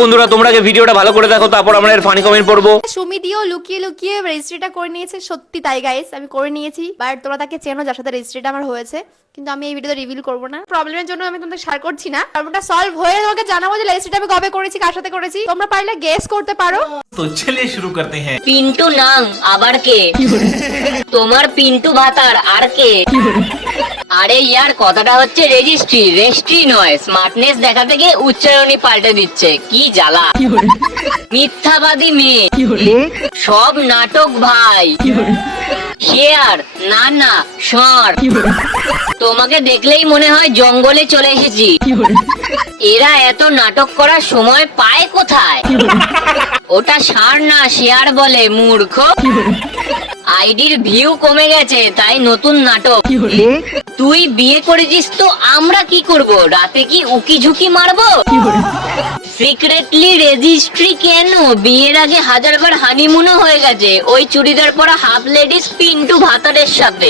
বন্ধুরা, তোমরা আগে ভিডিওটা ভালো করে দেখো, তারপর আমরা এর ফানি কমেন্ট পড়বো। সুমিদিও লুকিয়ে লুকিয়ে রেজিস্ট্রিটা করে নিয়েছে, সত্যি তাই গাইস, আমি করে নিয়েছি। বাট তোমরা তাকে চেনো যার সাথে রেজিস্ট্রিটা আমার হয়েছে, কিন্তু আমি এই ভিডিওতে রিভিল করবো না। প্রবলেমের জন্য আমি তোমাদের শেয়ার করছি না। প্রবলেমটা সলভ হয়ে তোমাকে জানাবো যে রেজিস্ট্রিটা আমি কবে করেছি, কার সাথে করেছি। তোমরা পারলে গেস করতে পারো। তো চলিয়ে শুরু করতে হ্যাঁ। পিন্টু নাং আবার কে? তোমার পিন্টু ভাতার আর কে? আরে ইয়ার, কথাটা হচ্ছে রেজিস্ট্রি, রেজিস্ট্রি নয়। স্মার্টনেস দেখাতে গিয়ে উচ্চারণই পাল্টে দিচ্ছে, কি জ্বালা। মিথ্যাবাদী মেয়ে, সব নাটক ভাই। শেয়ার না না সর। তোমাকে দেখলেই মনে হয় জঙ্গলে চলে এসেছি। এরা এত নাটক করার সময় পায় কোথায়? ওটা সার না শেয়ার বলে, মূর্খ। আইডির ভিউ কমে গেছে, তাই নতুন নাটক। তুই বিয়ে করেছিস তো আমরা কি করব? রাতে কি উকি ঝুঁকি মারবো? সিক্রেটলি রেজিস্ট্রি কেন? বিয়ের আগে 1000বার হানিমুনও হয়ে গেছে ওই চুড়িদার পরা হাফ লেডিস পিন্টু ভাতারের সাথে।